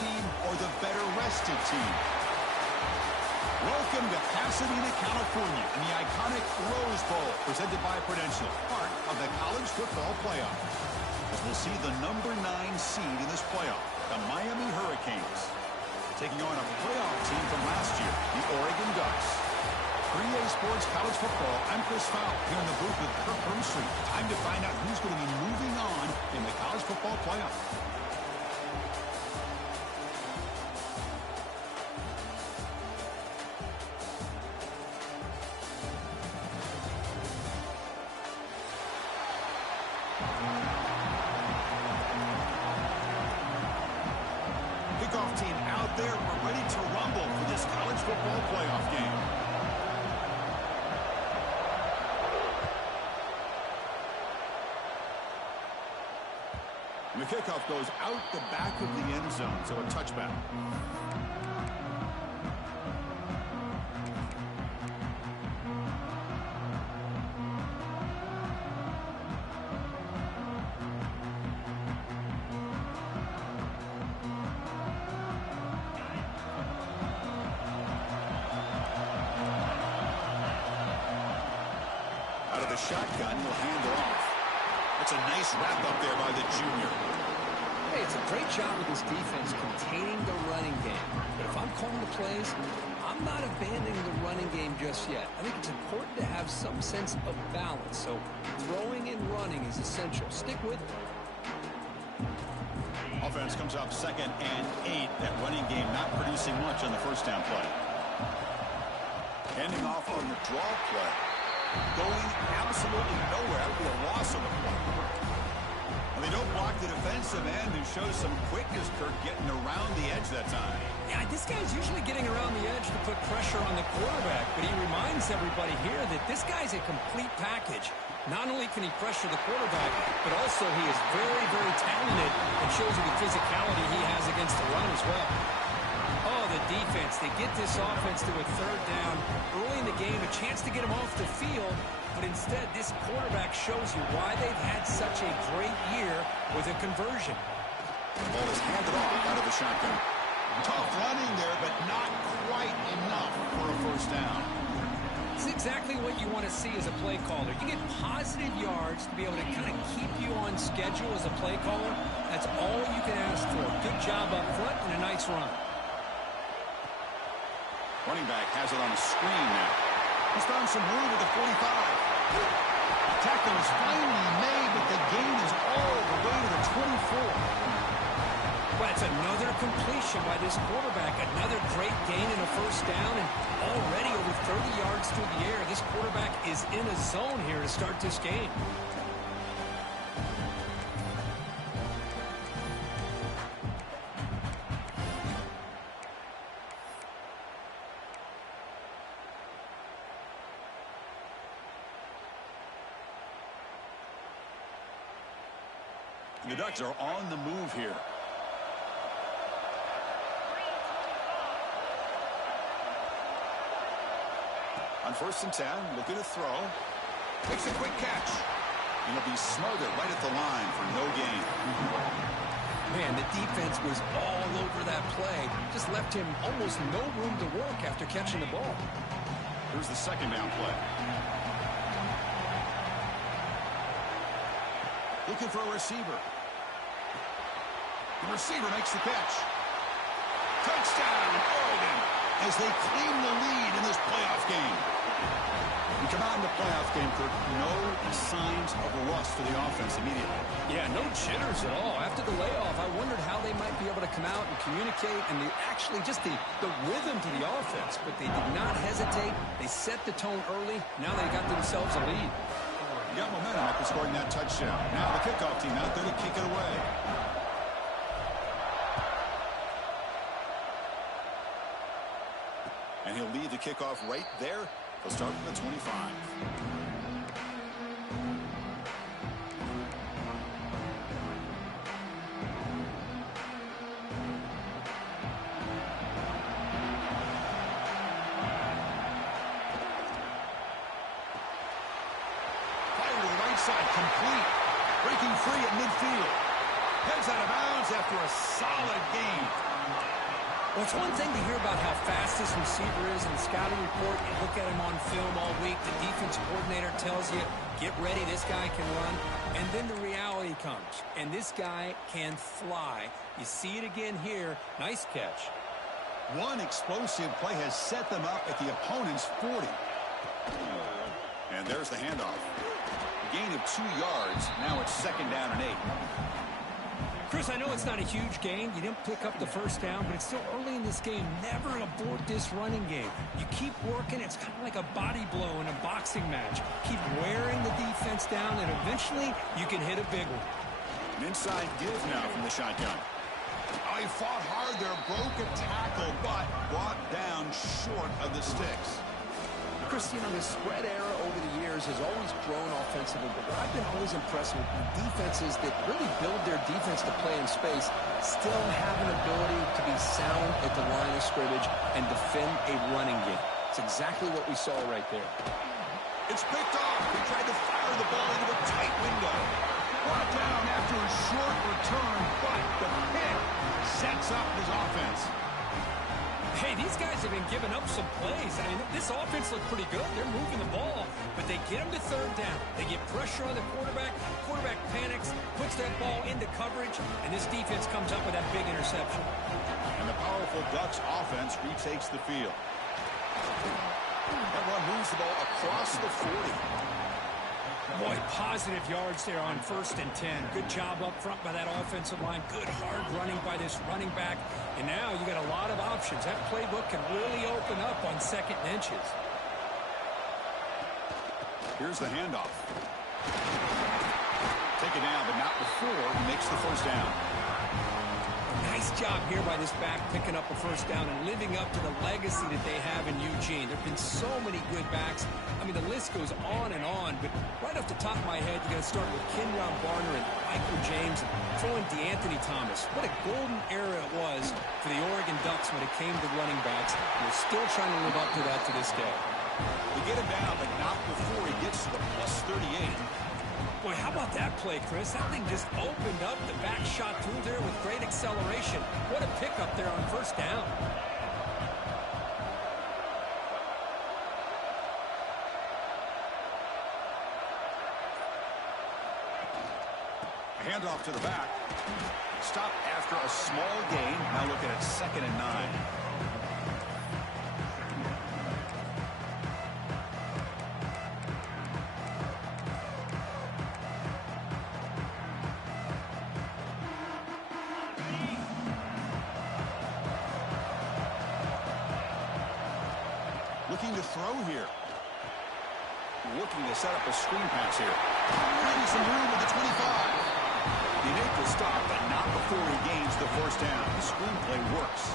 team or the better rested team? Welcome to Pasadena, California, in the iconic Rose Bowl, presented by Prudential, part of the college football playoff. As we'll see the number 9 seed in this playoff, the Miami Hurricanes, taking on a playoff team from last year, the Oregon Ducks. For EA Sports College Football, I'm Chris Fowle here in the booth with Kirk Hermstreet. Time to find out who's going to be moving on in the college football playoff. Kickoff team out there. We're ready to rumble for this college football playoff game. And the kickoff goes out the back of the end zone, so a touchback. Out of the shotgun, he'll hand it off. That's a nice wrap up there by the junior. Hey, it's a great job with this defense containing the running game. But if I'm calling the plays, I'm not abandoning the running game just yet. I think it's important to have some sense of balance. So throwing and running is essential. Stick with it. Offense comes up 2nd and 8. That running game not producing much on the first down play. Handing off on the draw play. Going absolutely nowhere. That would be a loss on the play. Well, they don't block the defensive end and show some quickness, Kirk, getting around the edge that time. Yeah, this guy's usually getting around the edge to put pressure on the quarterback, but he reminds everybody here that this guy's a complete package. Not only can he pressure the quarterback, but also he is very, very talented and shows you the physicality he has against the run as well. Oh, the defense. They get this offense to a 3rd down early in the game, a chance to get him off the field, but instead this quarterback shows you why they've had such a great year with a conversion. The ball is handed off out of the shotgun. Tough running there, but not quite enough for a first down. It's exactly what you want to see as a play caller. You get positive yards to be able to kind of keep you on schedule as a play caller. That's all you can ask for. Good job up front and a nice run. Running back has it on a screen now. He's found some room at the 45. Tackle is finally made, but the gain is all the way to the 24. Well, it's another completion by this quarterback. Another great gain in a first down, and already over 30 yards through the air. This quarterback is in a zone here to start this game. The Ducks are on the move here. On 1st and 10, looking to throw. Makes a quick catch. And he'll be smothered right at the line for no gain. Man, the defense was all over that play. Just left him almost no room to work after catching the ball. Here's the 2nd down play. Looking for a receiver. The receiver makes the catch. Touchdown, Oregon, as they claim the lead in this playoff game. You come out in the playoff game, Kirk, no signs of rust for the offense immediately. Yeah, no jitters at all. After the layoff, I wondered how they might be able to come out and communicate, and actually just the rhythm to the offense. But they did not hesitate. They set the tone early. Now they got themselves a lead. You got momentum after scoring that touchdown. Now the kickoff team out there to kick it away. And he'll lead the kickoff right there. He'll start from the 25. Fire to the right side, complete. Breaking free at midfield. Heads out of bounds at after a solid game. Well, it's one thing to hear about how fast this receiver is in the scouting report. You look at him on film all week. The defense coordinator tells you, get ready, this guy can run. And then the reality comes, and this guy can fly. You see it again here. Nice catch. One explosive play has set them up at the opponent's 40. And there's the handoff. A gain of 2 yards. Now it's 2nd down and 8. Chris, I know it's not a huge gain. You didn't pick up the first down, but it's still early in this game. Never abort this running game. You keep working. It's kind of like a body blow in a boxing match. Keep wearing the defense down, and eventually you can hit a big one. An inside give now from the shotgun. Oh, he fought hard there, broke a tackle, but brought down short of the sticks. Chris, you know, the spread era over the years has always grown offensively, but what I've been always impressed with defenses that really build their defense to play in space still have an ability to be sound at the line of scrimmage and defend a running game. It's exactly what we saw right there. It's picked off. He tried to fire the ball into a tight window. Brought down after a short return, but the pick sets up his offense. Hey, these guys have been giving up some plays. I mean, this offense looked pretty good. They're moving the ball, but they get them to 3rd down. They get pressure on the quarterback. Quarterback panics, puts that ball into coverage, and this defense comes up with that big interception. And the powerful Ducks offense retakes the field. That run moves the ball across the 40. Boy, positive yards there on 1st and 10. Good job up front by that offensive line. Good hard running by this running back. And now you got a lot of options. That playbook can really open up on 2nd and inches. Here's the handoff. Take it down, but not before he makes the 1st down. Nice job here by this back picking up a 1st down and living up to the legacy that they have in Eugene. There have been so many good backs. I mean, the list goes on and on, but right off the top of my head, you got to start with Kenyon Barner and Michael James and throw in DeAnthony Thomas. What a golden era it was for the Oregon Ducks when it came to running backs. And they're still trying to live up to that to this day. We get him down, but not before he gets to the +38. Boy, how about that play, Chris? That thing just opened up. The back shot through there with great acceleration. What a pickup there on 1st down. Handoff to the back. Stop after a small gain. Now looking at 2nd and 9. Looking to throw here. Looking to set up a screen pass here. Finding some room at the 25. The Nate will stop, but not before he gains the 1st down. The screenplay works.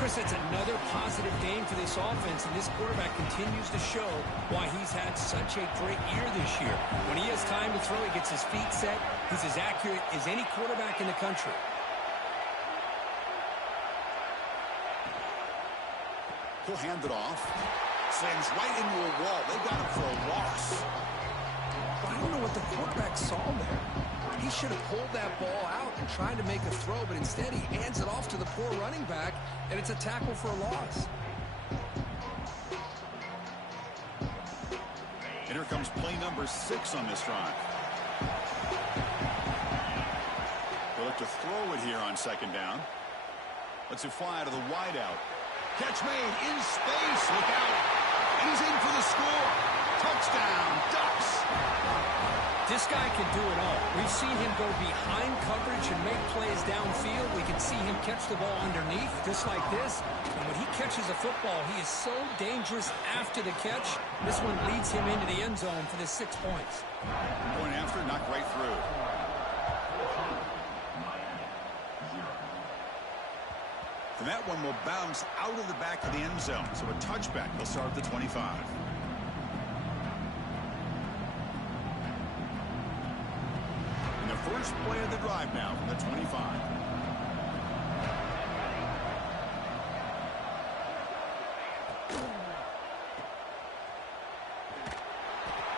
Chris, it's another positive game for this offense, and this quarterback continues to show why he's had such a great year this year. When he has time to throw, he gets his feet set. He's as accurate as any quarterback in the country. He'll hand it off. Slams right into a wall. They got him for a loss. I don't know what the quarterback saw there. He should have pulled that ball out and tried to make a throw, but instead he hands it off to the poor running back, and it's a tackle for a loss. And here comes play number 6 on this drive. They'll look to throw it here on 2nd down. Lets it fly to the wideout. Catch made in space. Look out. And he's in for the score. Touchdown, Ducks. This guy can do it all. We've seen him go behind coverage and make plays downfield. We can see him catch the ball underneath, just like this. And when he catches a football, he is so dangerous after the catch. This one leads him into the end zone for the 6 points. Point after, knocked right through. And that one will bounce out of the back of the end zone. So a touchback. They'll start at the 25. And the first play of the drive now from the 25.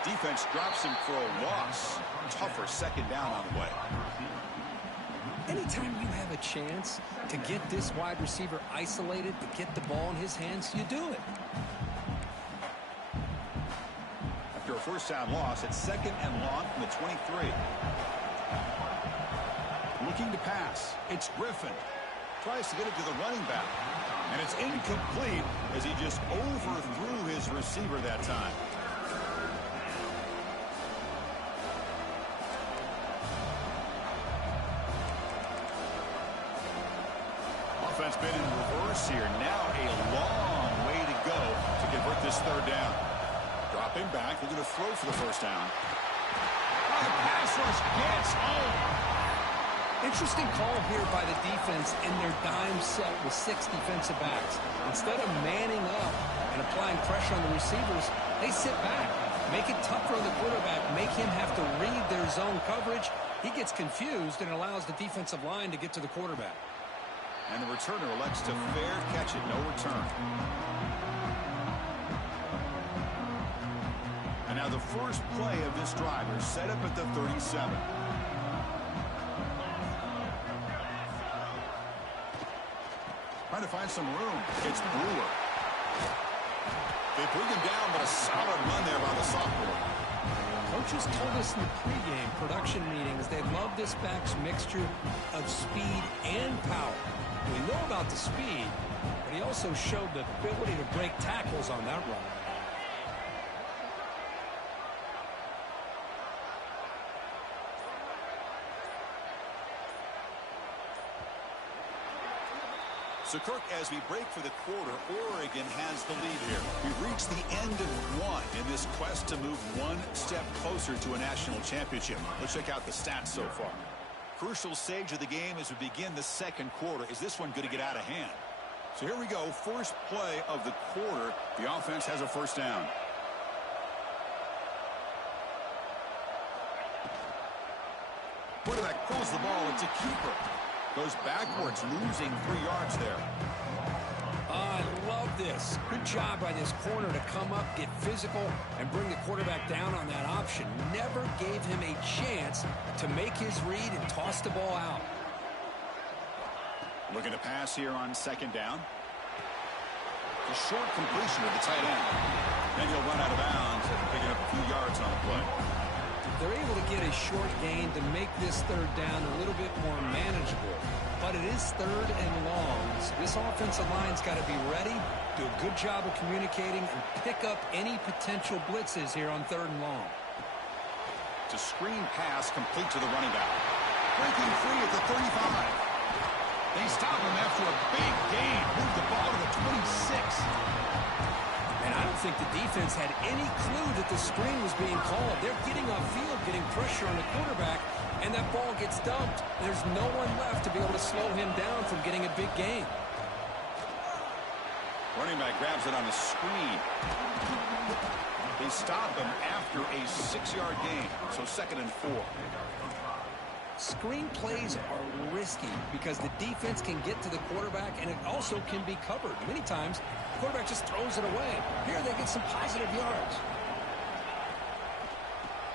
Defense drops him for a loss. Tougher 2nd down on the way. Anytime you have a chance to get this wide receiver isolated, to get the ball in his hands, you do it. After a first down loss, it's 2nd and long from the 23. Looking to pass. It's Griffin. Tries to get it to the running back. And it's incomplete as he just overthrew his receiver that time. Offense been in reverse here. Now a long way to go to convert this 3rd down. Dropping back. They're going to throw for the first down. Oh, the pass rush gets home. Interesting call here by the defense in their dime set with 6 defensive backs. Instead of manning up and applying pressure on the receivers, they sit back, make it tougher on the quarterback, make him have to read their zone coverage. He gets confused and allows the defensive line to get to the quarterback. And the returner elects to fair catch it, no return. And now the first play of this drive is set up at the 37. Trying to find some room. It's Brewer. They bring him down, but a solid run there by the sophomore. Coaches told us in the pregame production meetings they love this back's mixture of speed and power. We know about the speed, but he also showed the ability to break tackles on that run. So, Kirk, as we break for the quarter, Oregon has the lead here. We've reached the end of one in this quest to move one step closer to a national championship. Let's check out the stats so far. Crucial stage of the game as we begin the 2nd quarter. Is this one going to get out of hand? So here we go. First play of the quarter. The offense has a first down. Quarterback pulls the ball. It's a keeper. Goes backwards, losing 3 yards there. I love this. Good job by this corner to come up, get physical, and bring the quarterback down on that option. Never gave him a chance to make his read and toss the ball out. Looking to pass here on 2nd down. A short completion of the tight end. Then he'll run out of bounds after picking up a few yards on the play. They're able to get a short gain to make this 3rd down a little bit more manageable. But it is 3rd and long, so this offensive line's got to be ready, do a good job of communicating, and pick up any potential blitzes here on 3rd and long. It's a screen pass complete to the running back. Breaking free at the 35. They stop him after a big gain. Move the ball to the 26. And I don't think the defense had any clue that the screen was being called. They're getting off field, getting pressure on the quarterback, and that ball gets dumped. There's no one left to be able to slow him down from getting a big gain. Running back grabs it on the screen. They stop him after a 6-yard gain, so 2nd and 4. Screen plays are risky because the defense can get to the quarterback, and it also can be covered. Many times, the quarterback just throws it away. Here they get some positive yards.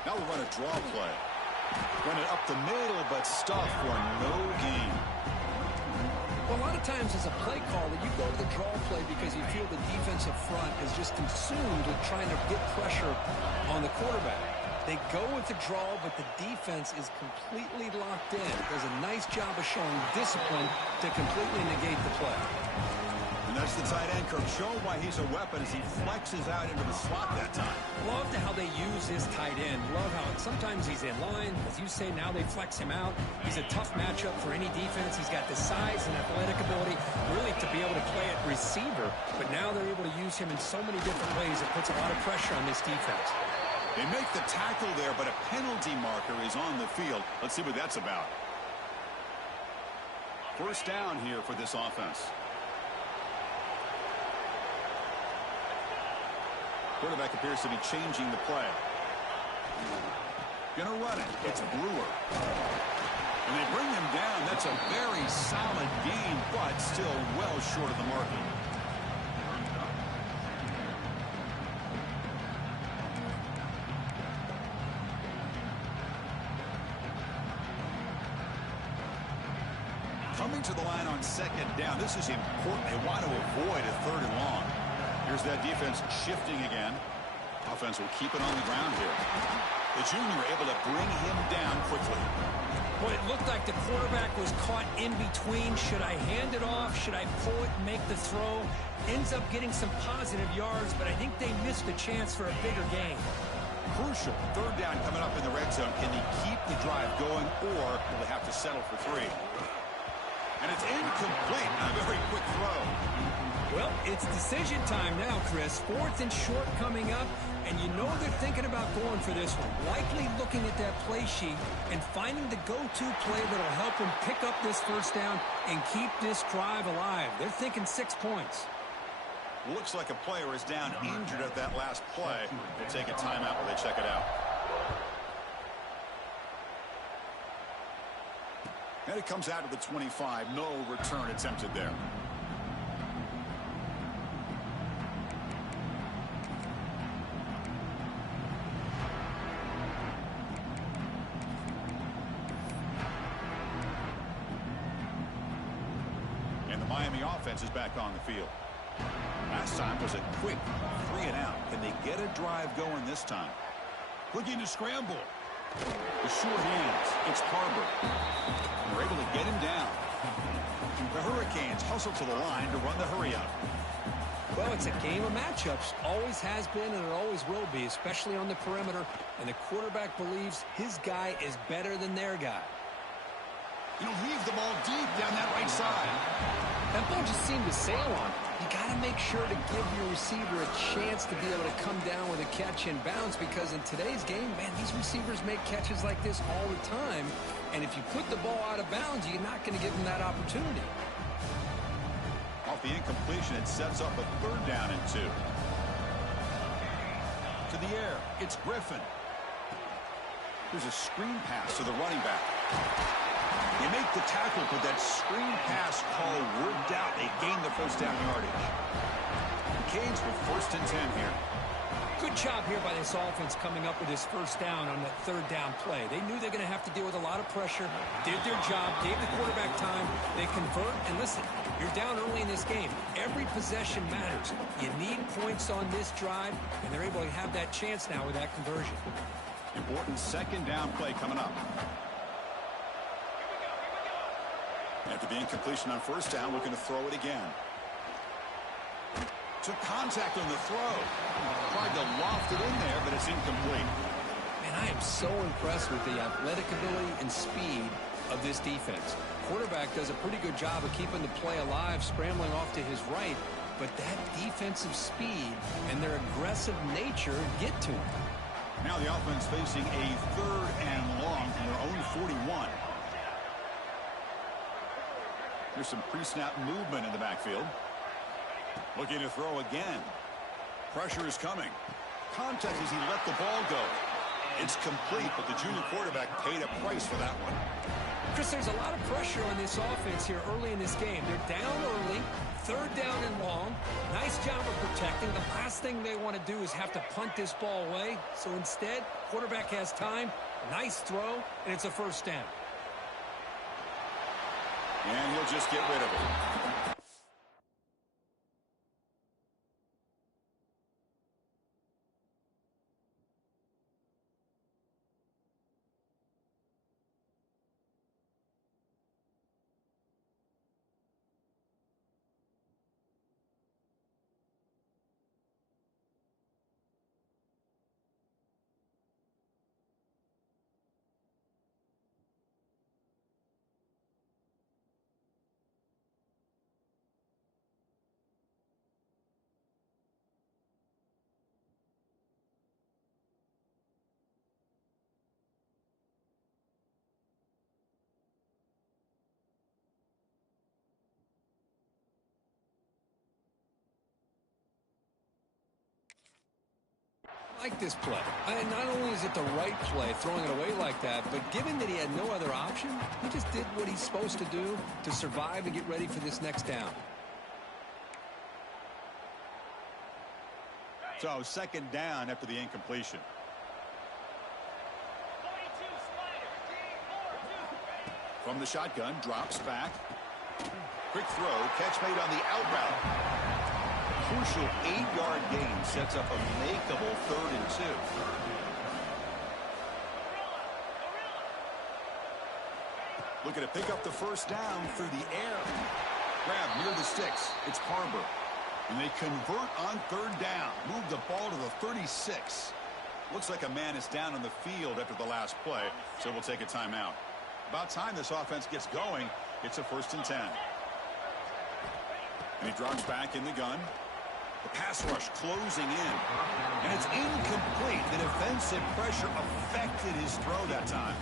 Now we run a draw play. Run it up the middle, but stuff for no gain. Well, a lot of times as a play caller, you go to the draw play because you feel the defensive front is just consumed with trying to get pressure on the quarterback. They go with the draw, but the defense is completely locked in. Does a nice job of showing discipline to completely negate the play. And that's the tight end, Kirk. Show why he's a weapon as he flexes out into the slot that time. Love how they use his tight end. Love how sometimes he's in line. As you say, now they flex him out. He's a tough matchup for any defense. He's got the size and athletic ability really to be able to play at receiver. But now they're able to use him in so many different ways. It puts a lot of pressure on this defense. They make the tackle there, but a penalty marker is on the field. Let's see what that's about. First down here for this offense. Quarterback appears to be changing the play. Gonna run it. It's Brewer. And they bring him down. That's a very solid game, but still well short of the market. Coming to the line on second down. This is important. They want to avoid a third and long. Here's that defense shifting again. Offense will keep it on the ground here. The junior able to bring him down quickly. Well, it looked like the quarterback was caught in between. Should I hand it off? Should I pull it and make the throw? Ends up getting some positive yards, but I think they missed a chance for a bigger gain. Crucial. Third down coming up in the red zone. Can they keep the drive going, or will they have to settle for 3? And it's incomplete. A very quick throw. Well, it's decision time now, Chris. 4th and short coming up, and you know they're thinking about going for this one. Likely looking at that play sheet and finding the go-to play that will help them pick up this first down and keep this drive alive. They're thinking 6 points. Looks like a player is down injured at that last play. They take a timeout while they check it out. And it comes out to the 25. No return attempted there. And the Miami offense is back on the field. Last time was a quick 3 and out. Can they get a drive going this time? Looking to scramble. The short hands. It's Harbor. They're able to get him down. The Hurricanes hustle to the line to run the hurry up. Well, it's a game of matchups. Always has been and it always will be, especially on the perimeter. And the quarterback believes his guy is better than their guy. You leave the ball deep down that right side. That ball just seemed to sail on. You got to make sure to give your receiver a chance to be able to come down with a catch and bounce, because in today's game, man, these receivers make catches like this all the time. And if you put the ball out of bounds, you're not going to give them that opportunity. Off the incompletion, it sets up a 3rd down and 2. To the air, it's Griffin. There's a screen pass to the running back. You make the tackle, but that screen pass call worked out. They gained the first down yardage. The Canes with 1st and 10 here. Good job here by this offense coming up with this first down on that 3rd down play. They knew they're going to have to deal with a lot of pressure, did their job, gave the quarterback time. They convert, and listen, you're down early in this game. Every possession matters. You need points on this drive, and they're able to have that chance now with that conversion. Important 2nd down play coming up. After the incompletion on 1st down, looking to throw it again. Took contact on the throw. Tried to loft it in there, but it's incomplete. Man, I am so impressed with the athletic ability and speed of this defense. Quarterback does a pretty good job of keeping the play alive, scrambling off to his right, but that defensive speed and their aggressive nature get to him. Now the offense facing a 3rd and long from their own 41. There's some pre-snap movement in the backfield. Looking to throw again. Pressure is coming. Contact as he let the ball go. It's complete, but the junior quarterback paid a price for that one. Chris, there's a lot of pressure on this offense here early in this game. They're down early, 3rd down and long. Nice job of protecting. The last thing they want to do is have to punt this ball away. So instead, quarterback has time. Nice throw, and it's a 1st down. And he'll just get rid of it. I like this play. Not only is it the right play, throwing it away like that, but given that he had no other option, he just did what he's supposed to do to survive and get ready for this next down. So 2nd down after the incompletion. From the shotgun, drops back. Quick throw, catch made on the out route. Crucial 8-yard gain sets up a makeable 3rd and 2. Looking to pick up the first down through the air. Grab near the sticks. It's Harbor. And they convert on 3rd down. Move the ball to the 36. Looks like a man is down on the field after the last play, so we'll take a timeout. About time this offense gets going. It's a 1st and 10. And he drops back in the gun. The pass rush closing in. And it's incomplete. The defensive pressure affected his throw that time.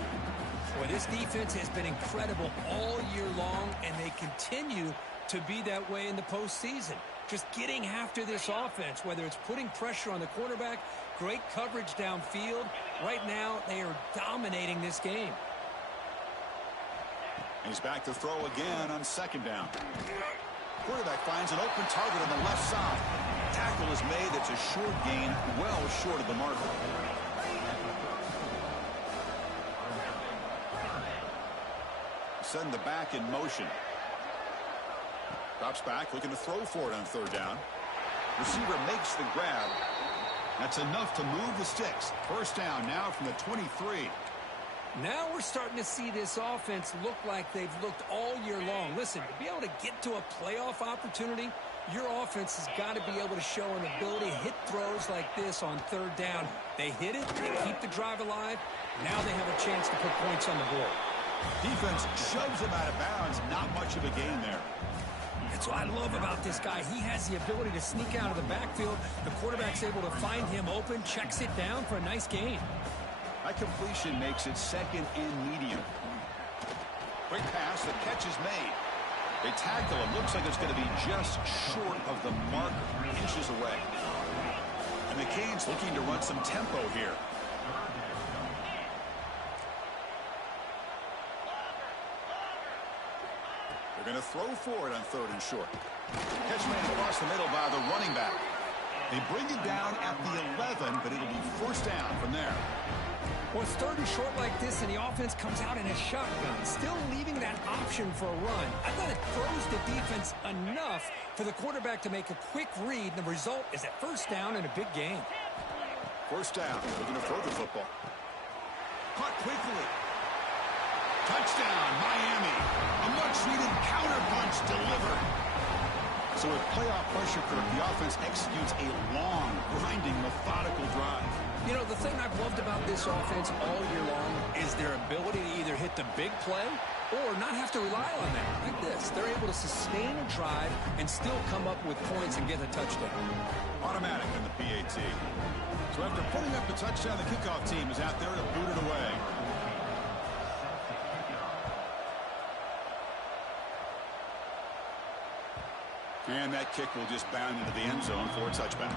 Boy, this defense has been incredible all year long, and they continue to be that way in the postseason. Just getting after this offense, whether it's putting pressure on the quarterback, great coverage downfield. Right now, they are dominating this game. And he's back to throw again on 2nd down. Quarterback finds an open target on the left side. Tackle is made. That's a short gain, well short of the marker. Send the back in motion. Drops back, looking to throw for it on 3rd down. Receiver makes the grab. That's enough to move the sticks. 1st down now from the 23. Now we're starting to see this offense look like they've looked all year long. Listen, to be able to get to a playoff opportunity, your offense has got to be able to show an ability to hit throws like this on 3rd down. They hit it, they keep the drive alive. Now they have a chance to put points on the board. Defense shoves him out of bounds. Not much of a gain there. That's what I love about this guy. He has the ability to sneak out of the backfield. The quarterback's able to find him open, checks it down for a nice gain. That completion makes it 2nd and medium. Quick pass, the catch is made. They tackle him. Looks like it's going to be just short of the marker, inches away. And the Canes looking to run some tempo here. They're going to throw for it on 3rd and short. Catch made across the middle by the running back. They bring it down at the 11, but it'll be 1st down from there. Well, it's 3rd and short like this, and the offense comes out in a shotgun, still leaving that option for a run. I thought it throws the defense enough for the quarterback to make a quick read, and the result is a 1st down and a big gain. 1st down. They're going to throw the football. Caught quickly. Touchdown, Miami. A much-needed counterpunch delivered. So with playoff pressure, Kirk, the offense executes a long, grinding, methodical drive. You know, the thing I've loved about this offense all year long is their ability to either hit the big play or not have to rely on that. Like this, they're able to sustain a drive and still come up with points and get a touchdown. Automatic in the PAT. So after putting up the touchdown, the kickoff team is out there to boot it away. And that kick will just bound into the end zone for a touchback.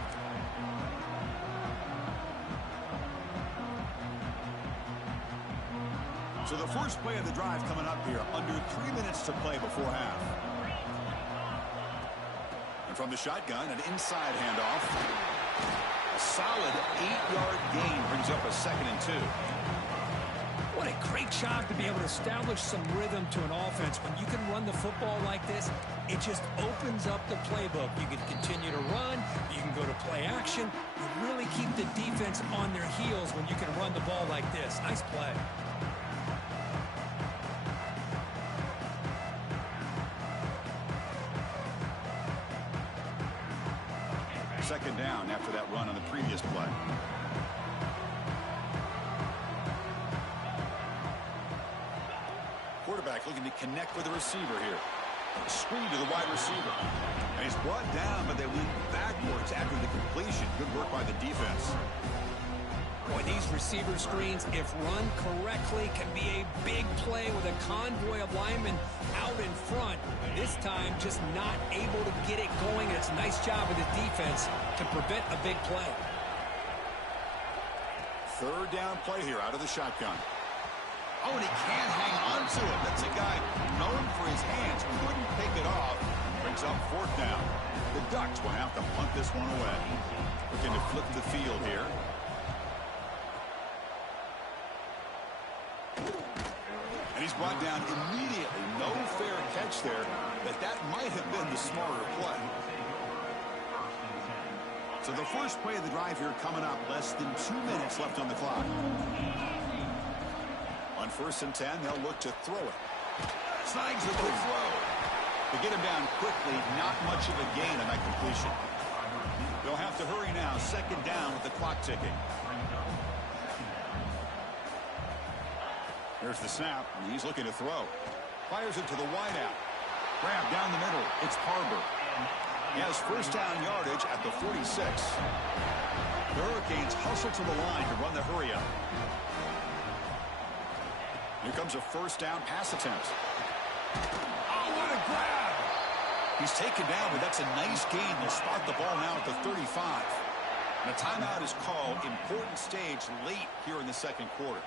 So the first play of the drive coming up here, under 3 minutes to play before half. And from the shotgun, an inside handoff. A solid 8-yard gain brings up a 2nd and 2. What a great job to be able to establish some rhythm to an offense. When you can run the football like this, it just opens up the playbook. You can continue to run. You can go to play action. You really keep the defense on their heels when you can run the ball like this. Nice play. Second down after that run on the previous play. Quarterback looking to connect with the receiver here. Screen to the wide receiver. And he's brought down, but they went backwards after the completion. Good work by the defense. Boy, these receiver screens, if run correctly, can be a big play with a convoy of linemen out in front. This time, just not able to get it going. It's a nice job of the defense to prevent a big play. 3rd down play here out of the shotgun. Oh, and he can't hang on to it. That's a guy known for his hands. Couldn't pick it off. Brings up 4th down. The Ducks will have to punt this one away. Looking to flip the field here. And he's brought down immediately. No fair catch there. that that might have been the smarter play. So the first play of the drive here coming up, less than 2 minutes left on the clock. On 1st and 10, they'll look to throw it. Snags a good throw. To get him down quickly, not much of a gain on that completion. They'll have to hurry now, 2nd down with the clock ticking. There's the snap, and he's looking to throw. Fires it to the wideout. Grab down the middle. It's Parber. He has 1st down yardage at the 46. The Hurricanes hustle to the line to run the hurry up. Here comes a 1st down pass attempt. Oh, what a grab! He's taken down, but that's a nice gain. They'll spot the ball now at the 35. And a timeout is called. Important stage late here in the 2nd quarter.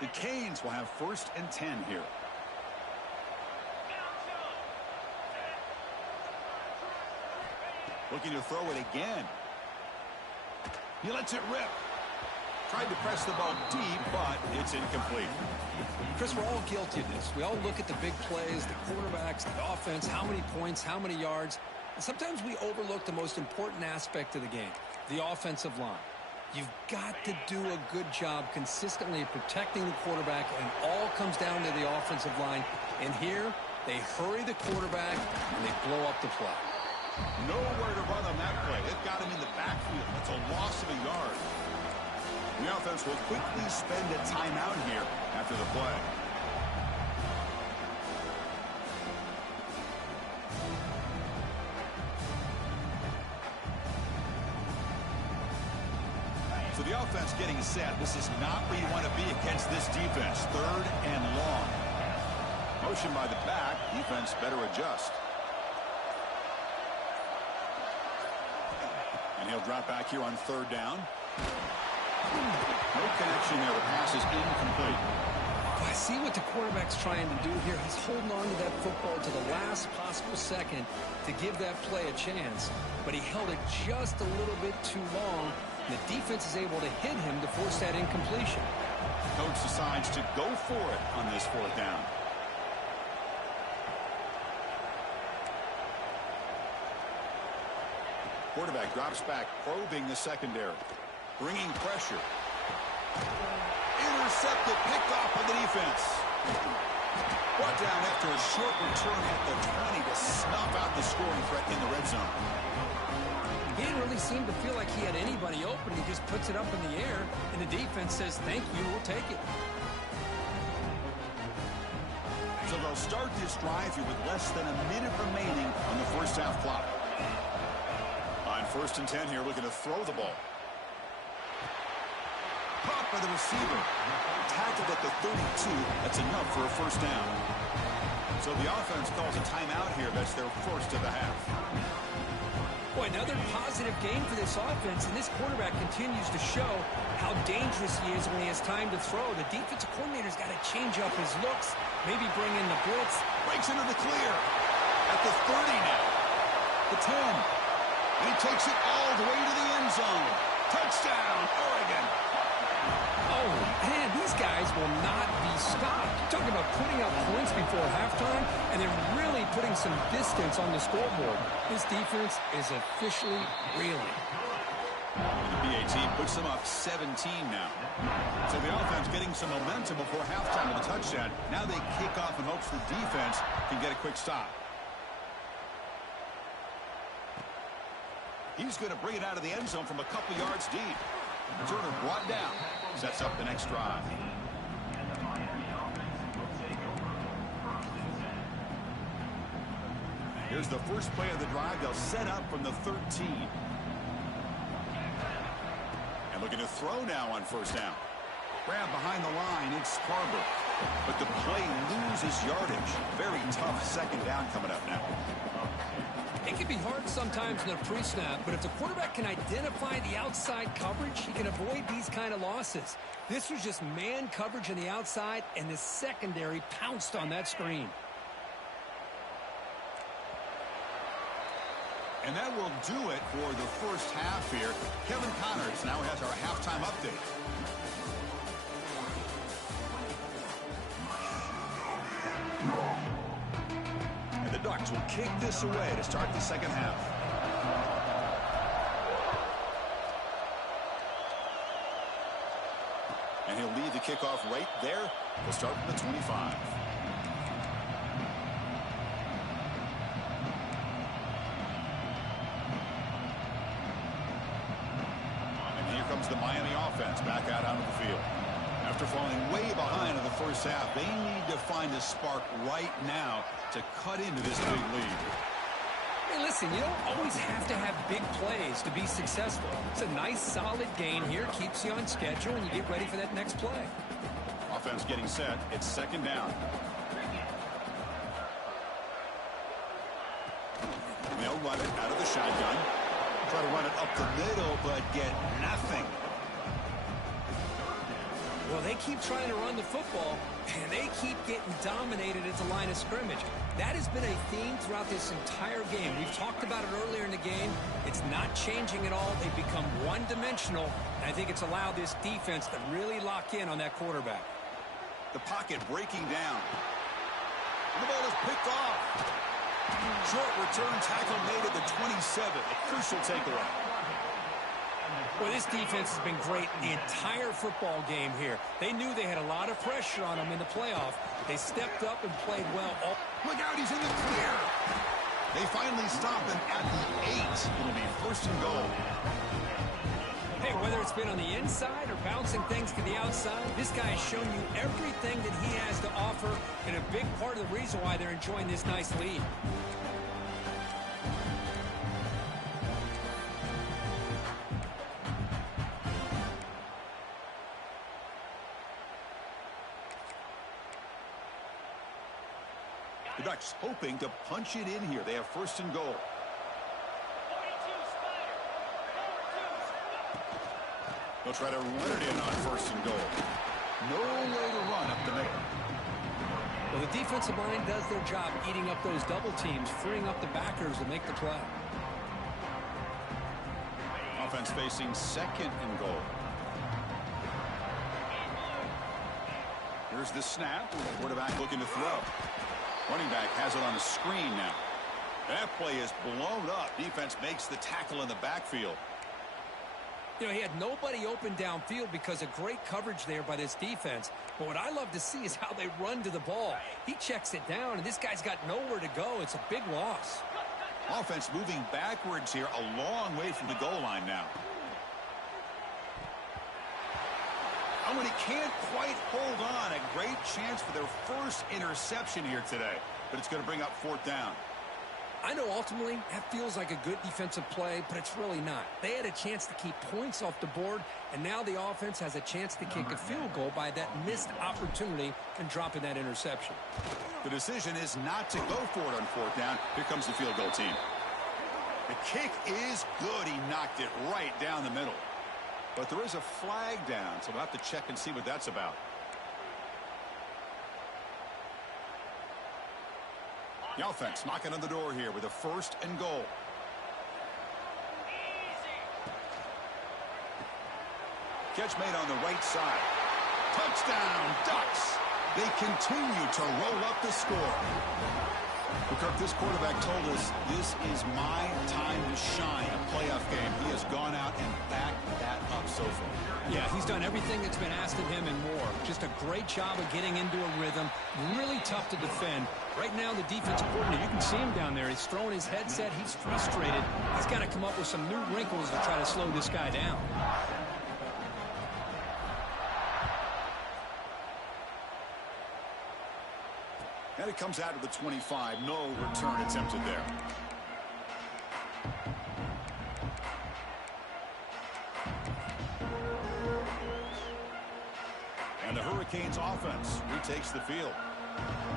The Canes will have 1st and 10 here. Looking to throw it again. He lets it rip. Tried to press the ball deep, but it's incomplete. Chris, we're all guilty of this. We all look at the big plays, the quarterbacks, the offense, how many points, how many yards. And sometimes we overlook the most important aspect of the game, the offensive line. You've got to do a good job consistently protecting the quarterback, and it all comes down to the offensive line. And here, they hurry the quarterback, and they blow up the play. Nowhere to run on that play. It got him in the backfield. That's a loss of a yard. The offense will quickly spend a timeout here after the play. So the offense getting set. This is not where you want to be against this defense. 3rd and long. Motion by the back. Defense better adjust. And he'll drop back here on 3rd down. No connection there. The pass is incomplete. I see what the quarterback's trying to do here. He's holding on to that football to the last possible second to give that play a chance. But he held it just a little bit too long. And the defense is able to hit him to force that incompletion. Coach decides to go for it on this 4th down. Quarterback drops back, probing the secondary. Bringing pressure. Intercepted, picked off by the defense. Brought down after a short return at the 20 to snuff out the scoring threat in the red zone. He didn't really seem to feel like he had anybody open. He just puts it up in the air, and the defense says, thank you, we'll take it. So they'll start this drive here with less than a minute remaining on the 1st half clock. On 1st and 10 here, looking to throw the ball. Caught by the receiver. Tackled at the 32. That's enough for a 1st down. So the offense calls a timeout here. That's their 1st of the half. Boy, another positive game for this offense, and this quarterback continues to show how dangerous he is when he has time to throw. The defensive coordinator's got to change up his looks, maybe bring in the blitz. Breaks into the clear. At the 30 now. The 10. And he takes it all the way to the end zone. Touchdown, Oregon. Oh, man, these guys will not be stopped. Talking about putting up points before halftime, and then really putting some distance on the scoreboard. This defense is officially reeling. The BAT puts them up 17 now. So the offense getting some momentum before halftime with a touchdown. Now they kick off in hopes the defense can get a quick stop. He's going to bring it out of the end zone from a couple yards deep. Turner brought down. Sets up the next drive. Here's the first play of the drive. They'll set up from the 13. And looking to throw now on 1st down. Grab behind the line. It's Parber. But the play loses yardage. Very tough 2nd down coming up now. It can be hard sometimes in a pre-snap, but if the quarterback can identify the outside coverage, he can avoid these kind of losses. This was just man coverage on the outside, and the secondary pounced on that screen. And that will do it for the first half here. Kevin Connors now has our halftime update. And the Ducks will kick this away to start the second half. And he'll lead the kickoff right there. We'll start from the 25. The Miami offense back out onto the field. After falling way behind in the first half, they need to find a spark right now to cut into this big lead. Hey, listen, you don't always have to have big plays to be successful. It's a nice, solid gain here. Keeps you on schedule, and you get ready for that next play. Offense getting set. It's second down. They'll run it out of the shotgun. Try to run it up the middle, but get nothing. Well, they keep trying to run the football, and they keep getting dominated at the line of scrimmage. That has been a theme throughout this entire game. We've talked about it earlier in the game. It's not changing at all. They've become one-dimensional, and I think it's allowed this defense to really lock in on that quarterback. The pocket breaking down. And the ball is picked off. Short return tackle made at the 27. A crucial takeaway. Well, this defense has been great the entire football game here. They knew they had a lot of pressure on them in the playoff. They stepped up and played well. Look out, he's in the clear. They finally stop him at the 8. It'll be first and goal. Hey, whether it's been on the inside or bouncing things to the outside, this guy has shown you everything that he has to offer, and a big part of the reason why they're enjoying this nice lead. The Ducks hoping to punch it in here. They have first and goal. They'll try to run it in on first and goal. No way to run up the middle. Well, the defensive line does their job eating up those double teams, freeing up the backers to make the play. Offense facing second and goal. Here's the snap. Quarterback looking to throw. Running back has it on the screen now. That play is blown up. Defense makes the tackle in the backfield. You know, he had nobody open downfield because of great coverage there by this defense. But what I love to see is how they run to the ball. He checks it down, and this guy's got nowhere to go. It's a big loss. Offense moving backwards here, a long way from the goal line now. And when he can't quite hold on, a great chance for their first interception here today. But it's going to bring up fourth down. I know ultimately that feels like a good defensive play, but it's really not. They had a chance to keep points off the board, and now the offense has a chance to kick a field goal by that missed opportunity and dropping that interception. The decision is not to go for it on fourth down. Here comes the field goal team. The kick is good. He knocked it right down the middle. But there is a flag down, so we'll have to check and see what that's about. The offense knocking on the door here with a first and goal. Catch made on the right side. Touchdown, Ducks. They continue to roll up the score. Kirk, this quarterback told us this is my time to shine, a playoff game. He has gone out and backed that up so far. Yeah, he's done everything that's been asked of him and more. Just a great job of getting into a rhythm. Really tough to defend. Right now, the defensive coordinator, you can see him down there. He's throwing his headset. He's frustrated. He's got to come up with some new wrinkles to try to slow this guy down. And it comes out of the 25. No return attempted there. And the Hurricanes offense retakes the field.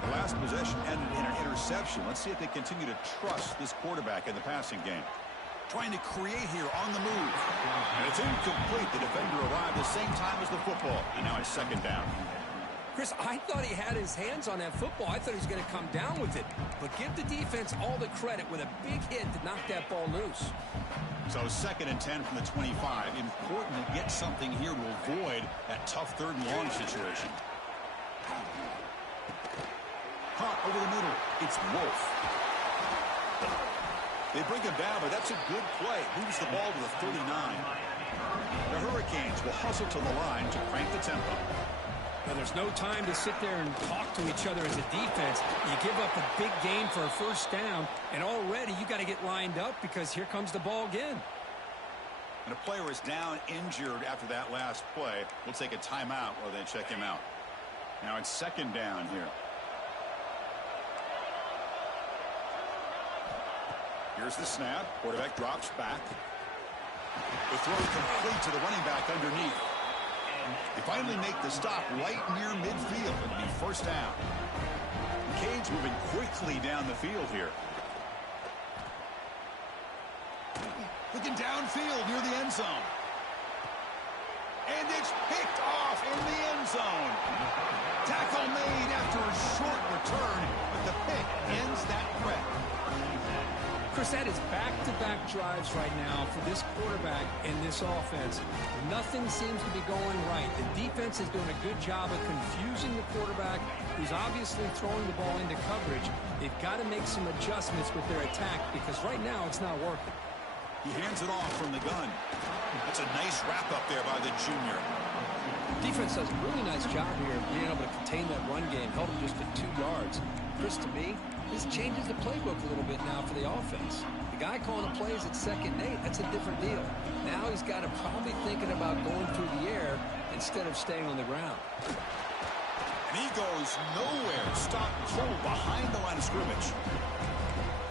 The last possession ended in an interception. Let's see if they continue to trust this quarterback in the passing game. Trying to create here on the move. And it's incomplete. The defender arrived the same time as the football. And now it's second down. Chris, I thought he had his hands on that football. I thought he was going to come down with it. But give the defense all the credit with a big hit to knock that ball loose. So 2nd and 10 from the 25. Important to get something here to avoid that tough 3rd and long situation. Caught over the middle. It's Wolf. They bring him down, but that's a good play. Moves the ball to the 39. The Hurricanes will hustle to the line to crank the tempo. Now, there's no time to sit there and talk to each other as a defense. You give up a big gain for a 1st down, and already you got to get lined up because here comes the ball again. And a player is down injured after that last play. We'll take a timeout while they check him out. Now it's 2nd down here. Here's the snap. Quarterback drops back. The throw complete to the running back underneath. They finally make the stop right near midfield. It'll be 1st down. Canes moving quickly down the field here. Looking downfield near the end zone. And it's picked off in the end zone. Tackle made after a short return, but the pick ends that threat. Chris, that is back-to-back drives right now for this quarterback and this offense. Nothing seems to be going right. The defense is doing a good job of confusing the quarterback, who's obviously throwing the ball into coverage. They've got to make some adjustments with their attack because right now it's not working. He hands it off from the gun. That's a nice wrap-up there by the junior. Defense does a really nice job here of being able to contain that run game, held him just at 2 yards. Chris, to me, this changes the playbook a little bit now for the offense. The guy calling the plays at 2nd and 8, that's a different deal. Now he's got to probably thinking about going through the air instead of staying on the ground. And he goes nowhere. Stop cold behind the line of scrimmage.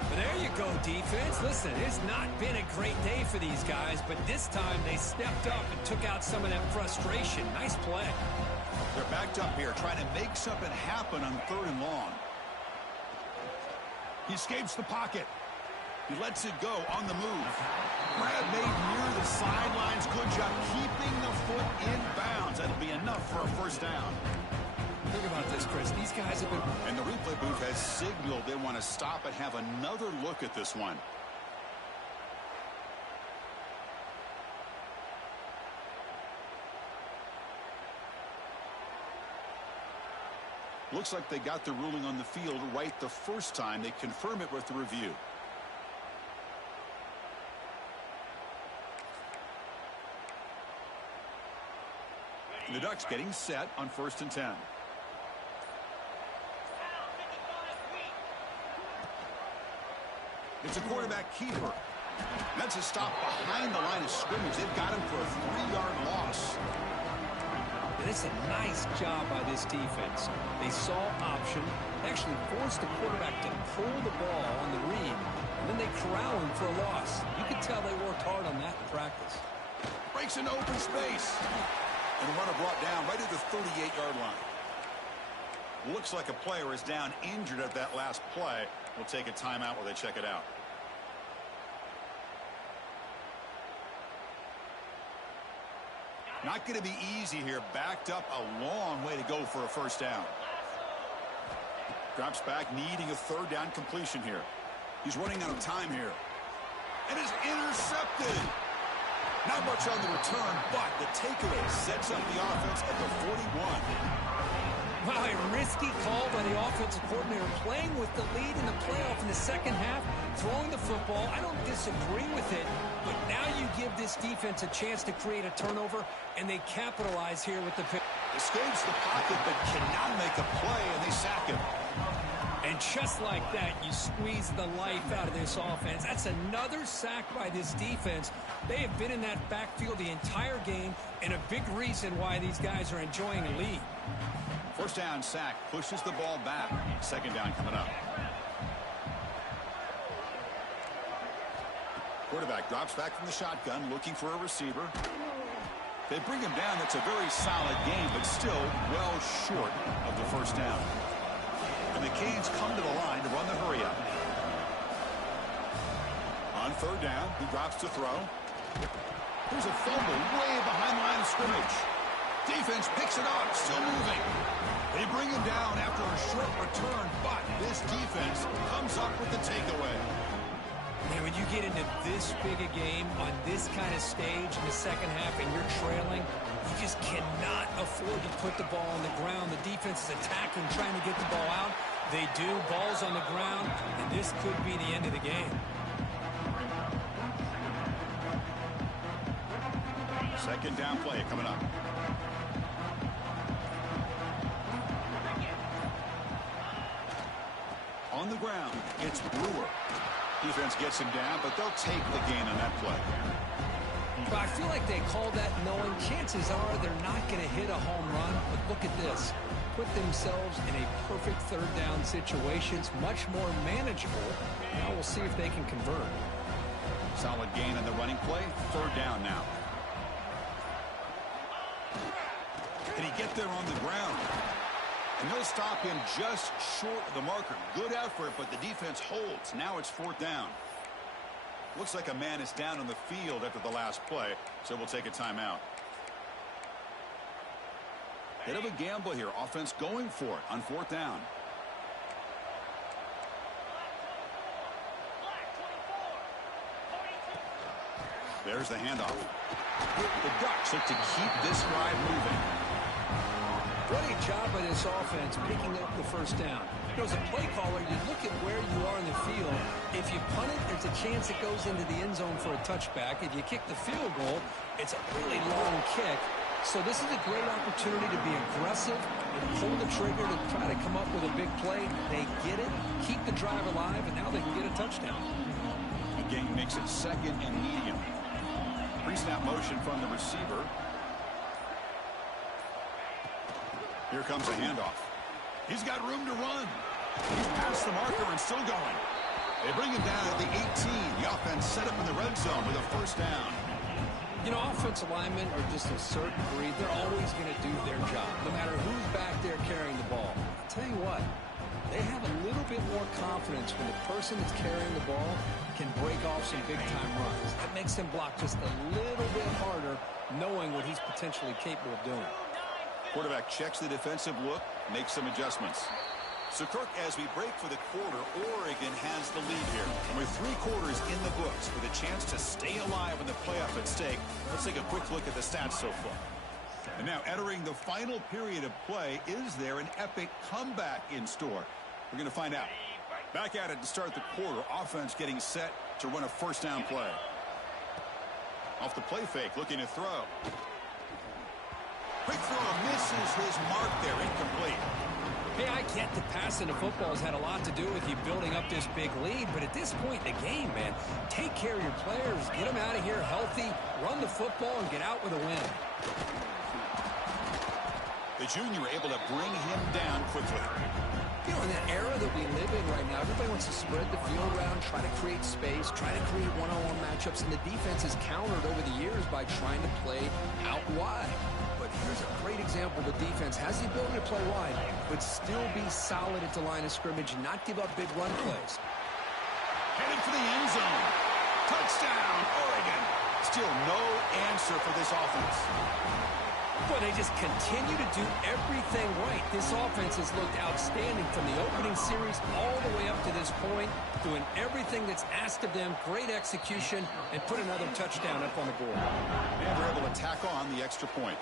But there you go, defense. Listen, it's not been a great day for these guys, but this time they stepped up and took out some of that frustration. Nice play. They're backed up here trying to make something happen on 3rd and long. He escapes the pocket. He lets it go on the move. Grab made near the sidelines. Good job keeping the foot in bounds. That'll be enough for a 1st down. Think about this, Chris. These guys have been... And the replay booth has signaled they want to stop and have another look at this one. Looks like they got the ruling on the field right the 1st time. They confirm it with the review. The Ducks getting set on 1st and 10. It's a quarterback keeper. That's a stop behind the line of scrimmage. They've got him for a 3-yard loss. And it's a nice job by this defense. They saw option, actually forced the quarterback to pull the ball on the read, and then they corral him for a loss. You could tell they worked hard on that in practice. Breaks into open space. And the runner brought down right at the 38-yard line. Looks like a player is down injured at that last play. We'll take a timeout while they check it out. Not going to be easy here. Backed up a long way to go for a 1st down. Drops back, needing a 3rd down completion here. He's running out of time here. And is intercepted. Not much on the return, but the takeaway sets up the offense at the 41. Wow, a risky call by the offensive coordinator, playing with the lead in the playoff in the 2nd half, throwing the football. I don't disagree with it, but now you give this defense a chance to create a turnover, and they capitalize here with the pick. Escapes the pocket, but cannot make a play, and they sack him. And just like that, you squeeze the life out of this offense. That's another sack by this defense. They have been in that backfield the entire game, and a big reason why these guys are enjoying a lead. 1st down sack, pushes the ball back. 2nd down coming up. Quarterback drops back from the shotgun, looking for a receiver. They bring him down. That's a very solid game, but still well short of the 1st down. And the Canes come to the line to run the hurry up. On 3rd down, he drops to throw. There's a fumble way behind the line of scrimmage. Defense picks it up, still moving. They bring him down after a short return, but this defense comes up with the takeaway. Man, when you get into this big a game on this kind of stage in the second half and you're trailing, you just cannot afford to put the ball on the ground. The defense is attacking, trying to get the ball out. They do. Ball's on the ground, and this could be the end of the game. Second down play coming up. On the ground, it's Brewer. Defense gets him down, but they'll take the gain on that play. But I feel like they called that knowing chances are they're not going to hit a home run. But look at this. Put themselves in a perfect third down situation. It's much more manageable. Now we'll see if they can convert. Solid gain on the running play. Third down now. Can he get there on the ground? And they'll stop him just short of the marker. Good effort, but the defense holds. Now it's fourth down. Looks like a man is down on the field after the last play, so we'll take a timeout. Bit of a gamble here. Offense going for it on fourth down. There's the handoff. The Ducks look to keep this drive moving. Great job by this offense picking up the first down. As a play caller, you look at where you are in the field. If you punt it, there's a chance it goes into the end zone for a touchback. If you kick the field goal, it's a really long kick. So this is a great opportunity to be aggressive and pull the trigger to try to come up with a big play. They get it, keep the drive alive, and now they can get a touchdown. The game makes it second and medium. Pre-snap motion from the receiver. Here comes a handoff. He's got room to run. He's past the marker and still going. They bring him down at the 18. The offense set up in the red zone with a first down. You know, offensive linemen are just a certain breed. They're always going to do their job, no matter who's back there carrying the ball. I'll tell you what, they have a little bit more confidence when the person that's carrying the ball can break off some big-time runs. That makes them block just a little bit harder, knowing what he's potentially capable of doing. Quarterback checks the defensive look, makes some adjustments. So, Kirk, as we break for the quarter, Oregon has the lead here. And with 3 quarters in the books with a chance to stay alive in the playoff at stake, let's take a quick look at the stats so far. And now, entering the final period of play, is there an epic comeback in store? We're going to find out. Back at it to start the quarter. Offense getting set to run a first down play. Off the play fake, looking to throw. Quick throw, misses his mark there, incomplete. Hey, I get the passing of football has had a lot to do with you building up this big lead, but at this point in the game, man, take care of your players, get them out of here healthy, run the football, and get out with a win. The junior able to bring him down quickly. You know, in that era that we live in right now, everybody wants to spread the field around, try to create space, try to create one-on-one matchups, and the defense is countered over the years by trying to play out wide. But here's a great example. The defense has the ability to play wide, but still be solid at the line of scrimmage and not give up big run plays. Headed for the end zone. Touchdown, Oregon. Still no answer for this offense. But they just continue to do everything right. This offense has looked outstanding from the opening series all the way up to this point, doing everything that's asked of them, great execution, and put another touchdown up on the board. And they're able to tack on the extra point.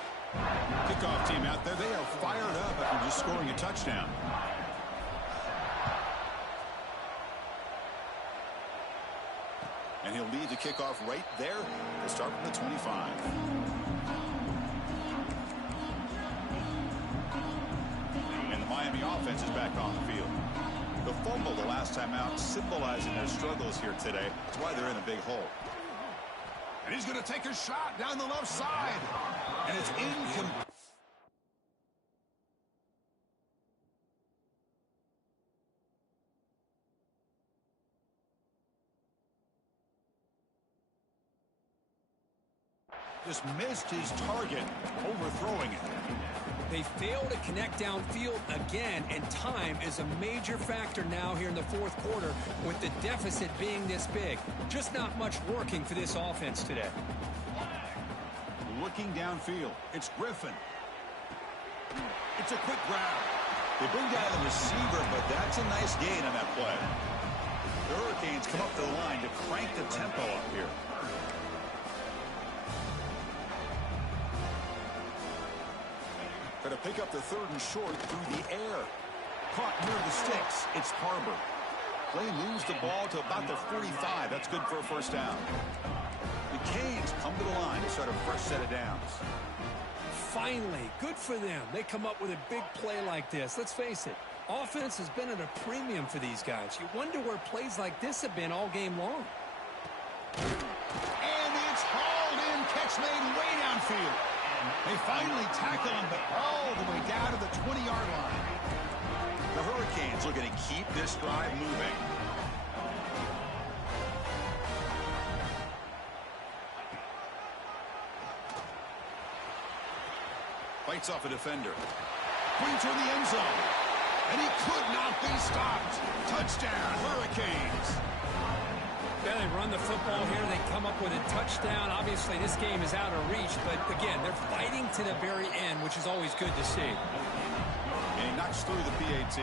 Kickoff team out there, they are fired up after just scoring a touchdown. And he'll lead the kickoff right there to start from the 25. And the Miami offense is back on the field. The fumble the last time out, symbolizing their struggles here today. That's why they're in a big hole. And he's going to take a shot down the left side. And it's incomplete. Just missed his target, overthrowing it. They fail to connect downfield again, and time is a major factor now here in the fourth quarter with the deficit being this big. Just not much working for this offense today. Looking downfield, it's Griffin. It's a quick grab. They bring down the receiver, but that's a nice gain on that play. The Hurricanes come up to the line to crank the tempo up here. Going to pick up the 3rd and short through the air. Caught near the sticks. It's Harbor. Play moves the ball to about the 45. That's good for a first down. The Canes come to the line to start a fresh set of downs. Finally, good for them. They come up with a big play like this. Let's face it, offense has been at a premium for these guys. You wonder where plays like this have been all game long. And it's hauled in. Catch made way downfield. They finally tackle him, but all the way down to the 20-yard line. The Hurricanes looking to keep this drive moving. Fights off a defender. Going toward the end zone. And he could not be stopped. Touchdown, Hurricanes. Yeah, they run the football here. They come up with a touchdown. Obviously, this game is out of reach. But, again, they're fighting to the very end, which is always good to see. And he knocks through the PAT.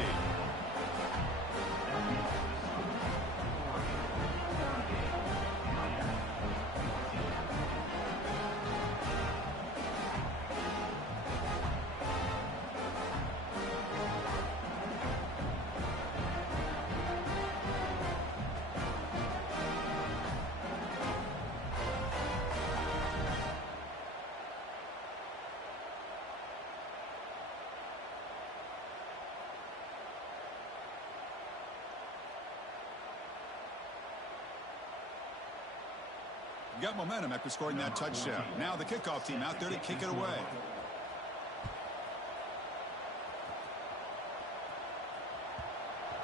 Got momentum after scoring that touchdown. Now the kickoff team out there to kick it away.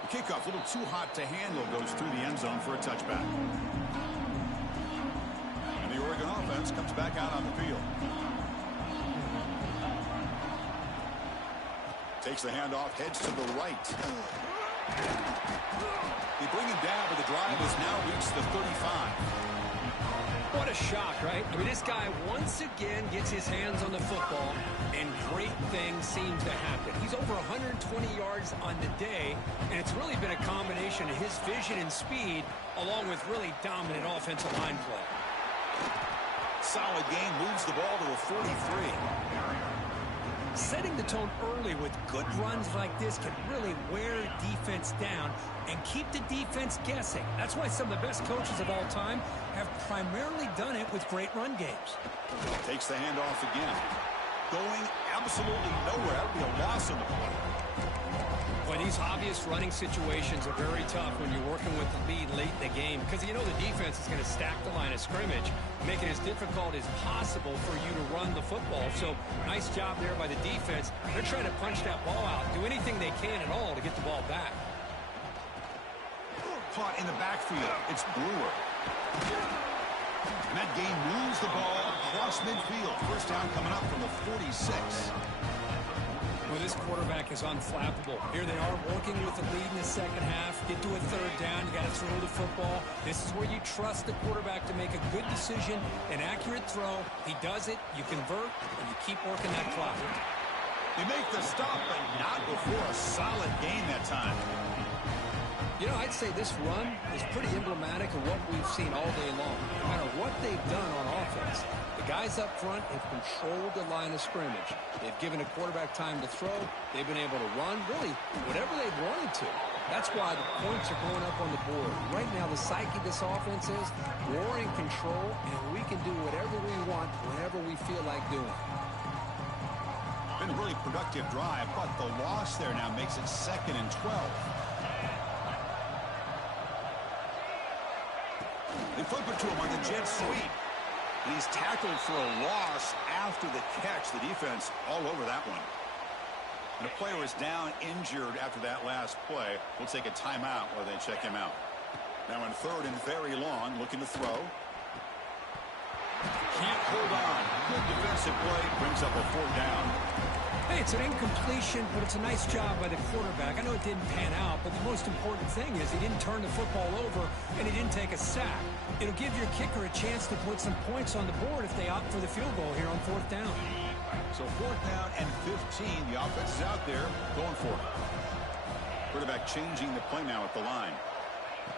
The kickoff, a little too hot to handle, goes through the end zone for a touchback. And the Oregon offense comes back out on the field. Takes the handoff, heads to the right. They bring him down, but the drive has now reached the 35. What a shock, right? I mean, this guy once again gets his hands on the football, and great things seem to happen. He's over 120 yards on the day, and it's really been a combination of his vision and speed, along with really dominant offensive line play. Solid game, moves the ball to a 43. Setting the tone early with good runs like this can really wear defense down and keep the defense guessing. That's why some of the best coaches of all time have primarily done it with great run games. Takes the handoff again. Going absolutely nowhere. That would be a loss on the play. But these obvious running situations are very tough when you're working with the lead late in the game, because you know the defense is going to stack the line of scrimmage, make it as difficult as possible for you to run the football. So nice job there by the defense. They're trying to punch that ball out, do anything they can at all to get the ball back. Caught in the backfield. It's Brewer. And that game moves the ball across midfield. First down coming up from the 46. Well, this quarterback is unflappable. Here they are working with the lead in the second half. Get to a 3rd down. You got to throw the football. This is where you trust the quarterback to make a good decision, an accurate throw. He does it. You convert, and you keep working that clock. They make the stop, but not before a solid game that time. You know, I'd say this run is pretty emblematic of what we've seen all day long. No matter what they've done on offense, the guys up front have controlled the line of scrimmage. They've given a quarterback time to throw. They've been able to run, really, whatever they've wanted to. That's why the points are going up on the board. Right now, the psyche of this offense is we're in control, and we can do whatever we want whenever we feel like doing. Been a really productive drive, but the loss there now makes it 2nd and 12. They flip it to him on the jet sweep. And he's tackled for a loss after the catch. The defense all over that one. And the player is down injured after that last play. We'll take a timeout while they check him out. Now in 3rd and very long, looking to throw. Can't hold on. Good defensive play. Brings up a 4th down. Hey, it's an incompletion, but it's a nice job by the quarterback. I know it didn't pan out, but the most important thing is he didn't turn the football over and he didn't take a sack. It'll give your kicker a chance to put some points on the board if they opt for the field goal here on 4th down. So 4th down and 15. The offense is out there going for it. Quarterback changing the play now at the line.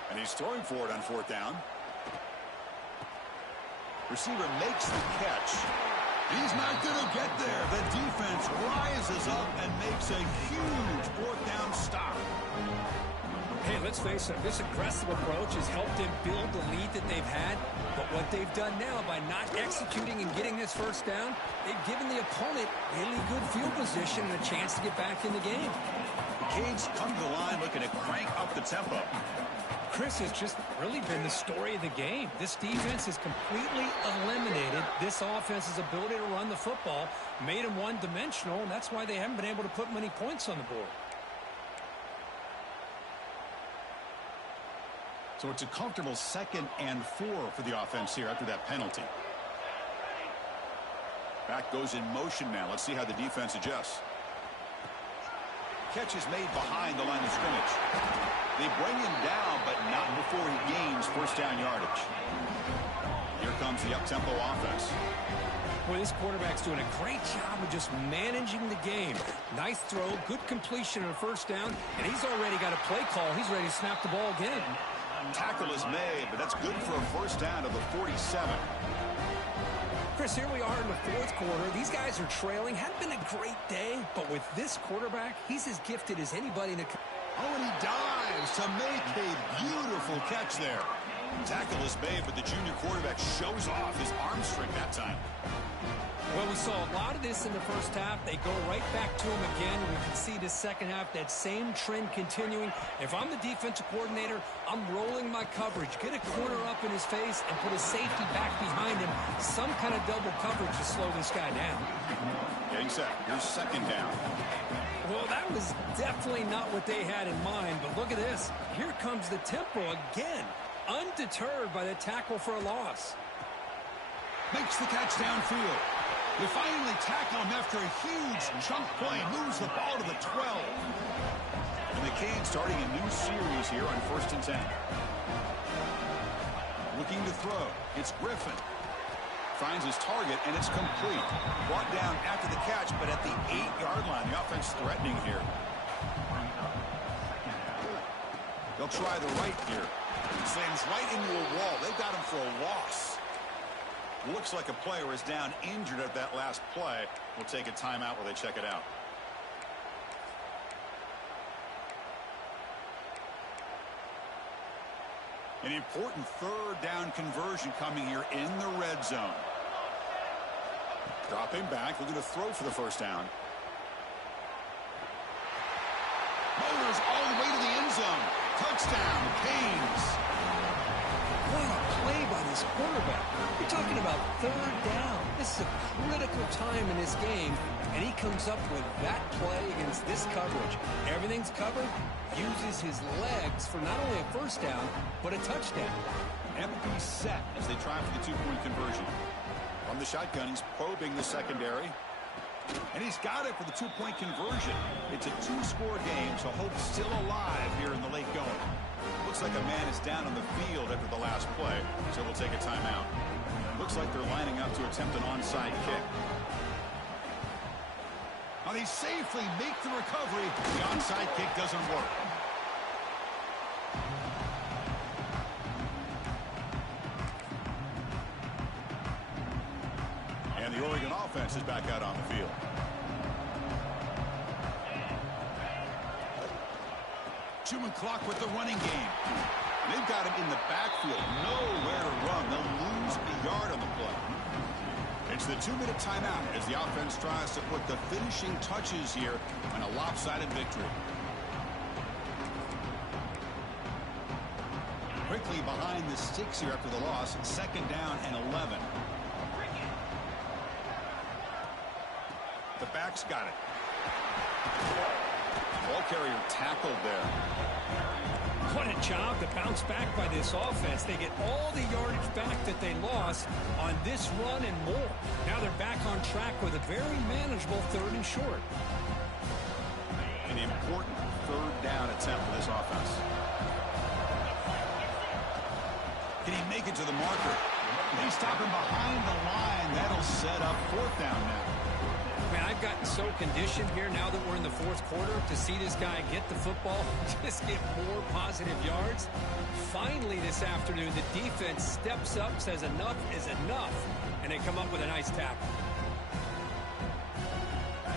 And he's throwing for it on 4th down. Receiver makes the catch. He's not going to get there. The defense rises up and makes a huge 4th down stop. Hey, let's face it, this aggressive approach has helped them build the lead that they've had. But what they've done now by not executing and getting this 1st down, they've given the opponent really good field position and a chance to get back in the game. The Canes come to the line looking to crank up the tempo. Chris, has just really been the story of the game. This defense has completely eliminated this offense's ability to run the football, made them one-dimensional, and that's why they haven't been able to put many points on the board. So it's a comfortable 2nd and 4 for the offense here after that penalty. Back goes in motion now. Let's see how the defense adjusts. Catch is made behind the line of scrimmage. They bring him down, but not before he gains 1st down yardage. Here comes the up-tempo offense. Boy, this quarterback's doing a great job of just managing the game. Nice throw, good completion on a 1st down, and he's already got a play call. He's ready to snap the ball again. Tackle is made, but that's good for a 1st down to the 47. Chris, here we are in the 4th quarter. These guys are trailing. Hadn't been a great day, but with this quarterback, he's as gifted as anybody in the... Oh, and he dives to make a beautiful catch there. Tackle is made, but the junior quarterback shows off his arm strength that time. Well, we saw a lot of this in the 1st half. They go right back to him again. We can see the 2nd half, that same trend continuing. If I'm the defensive coordinator, I'm rolling my coverage. Get a corner up in his face and put a safety back behind him. Some kind of double coverage to slow this guy down. Getting set. Here's 2nd down. Well, that was definitely not what they had in mind. But look at this. Here comes the tempo again. Undeterred by the tackle for a loss. Makes the catch downfield. They finally tackle him after a huge chunk play. Moves the ball to the 12. And the Canes starting a new series here on 1st and 10. Looking to throw. It's Griffin. Finds his target, and it's complete. Brought down after the catch, but at the 8-yard line. The offense threatening here. They'll try the right here. Slams right into a wall. They've got him for a loss. Looks like a player is down injured at that last play. We'll take a timeout while they check it out. An important 3rd down conversion coming here in the red zone. Dropping back, looking to throw for the 1st down. Motors all the way to the end zone. Touchdown, Canes. What a play by this quarterback. You're talking about 3rd down. This is a critical time in this game, and he comes up with that play against this coverage. Everything's covered, uses his legs for not only a 1st down, but a touchdown. Empty set as they try for the 2-point conversion. From the shotgun, he's probing the secondary. And he's got it for the 2-point conversion. It's a 2-score game, so hope's still alive here in the late going. Looks like a man is down on the field after the last play, so we'll take a timeout. Looks like they're lining up to attempt an onside kick. Now they safely make the recovery. The onside kick doesn't work. And the Oregon offense is back out on the field. Chewing clock with the running game. They've got him in the backfield. Nowhere to run. They'll lose a yard on the play. It's the 2-minute timeout as the offense tries to put the finishing touches here on a lopsided victory. Quickly behind the sticks here after the loss. 2nd down and 11. The back's got it. Ball carrier tackled there. What a job to bounce back by this offense. They get all the yardage back that they lost on this run and more. Now they're back on track with a very manageable 3rd and short. An important 3rd down attempt for this offense. Can he make it to the marker? They stop him behind the line. That'll set up 4th down now. Man, I've gotten so conditioned here now that we're in the fourth quarter to see this guy get the football, just get more positive yards. Finally this afternoon, the defense steps up, says enough is enough, and they come up with a nice tackle.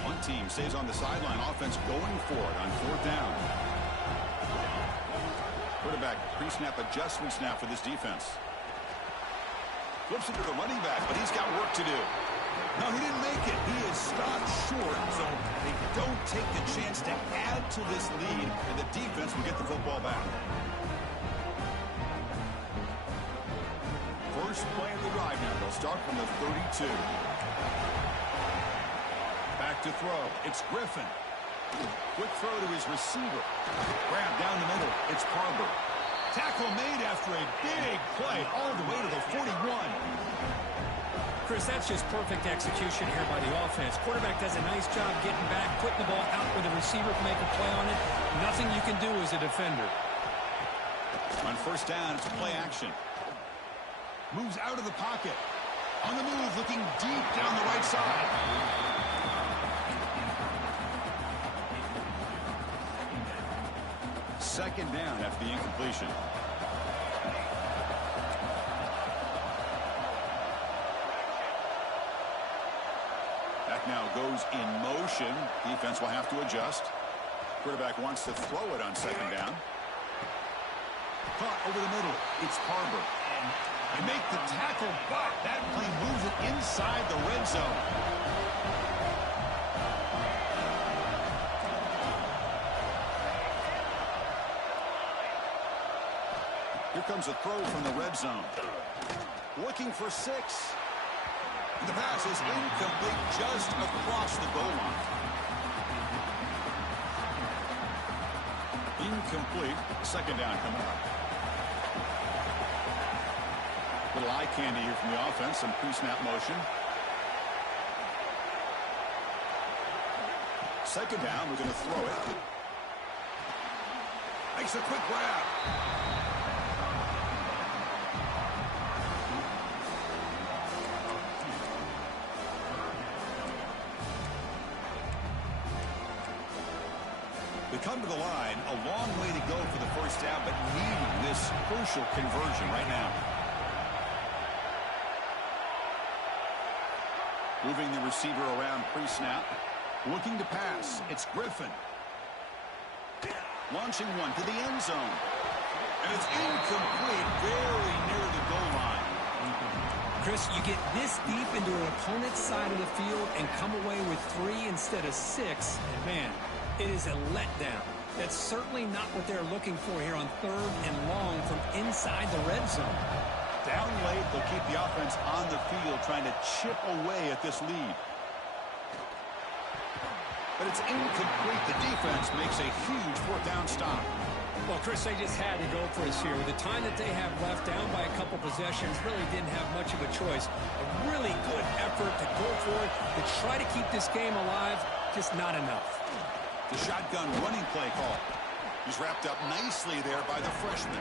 One team stays on the sideline, offense going for it on fourth down. Quarterback pre-snap adjustment snap for this defense. Flips it to the running back, but he's got work to do. No, he didn't make it. He is stopped short, so they don't take the chance to add to this lead, and the defense will get the football back. First play of the drive now. They'll start from the 32. Back to throw. It's Griffin. Quick throw to his receiver. Grab down the middle. It's Parber. Tackle made after a big play all the way to the 41. Chris, that's just perfect execution here by the offense. Quarterback does a nice job getting back, putting the ball out where the receiver can make a play on it. Nothing you can do as a defender. On first down, it's play action. Moves out of the pocket. On the move, looking deep down the right side. Second down after the incompletion. That now goes in motion. Defense will have to adjust. Quarterback wants to throw it on second down. Caught over the middle. It's Parber. They make the tackle, but that play moves it inside the red zone. Here comes a throw from the red zone. Looking for 6. The pass is incomplete just across the goal line. Incomplete. Second down coming up. Little eye candy here from the offense. Some pre-snap motion. Second down. We're going to throw it. Makes a quick grab. They come to the line, a long way to go for the first down, but needing this crucial conversion right now. Moving the receiver around pre-snap. Looking to pass. It's Griffin. Launching one to the end zone. And it's incomplete, very near the goal line. Chris, you get this deep into an opponent's side of the field and come away with 3 instead of 6. And man, it is a letdown. That's certainly not what they're looking for here on third and long from inside the red zone. Down late, they'll keep the offense on the field trying to chip away at this lead. But it's incomplete. The defense makes a huge fourth down stop. Well, Chris, they just had to go for us here. With the time that they have left, down by a couple possessions, really didn't have much of a choice. A really good effort to go for it, to try to keep this game alive, just not enough. The shotgun running play call. He's wrapped up nicely there by the freshman.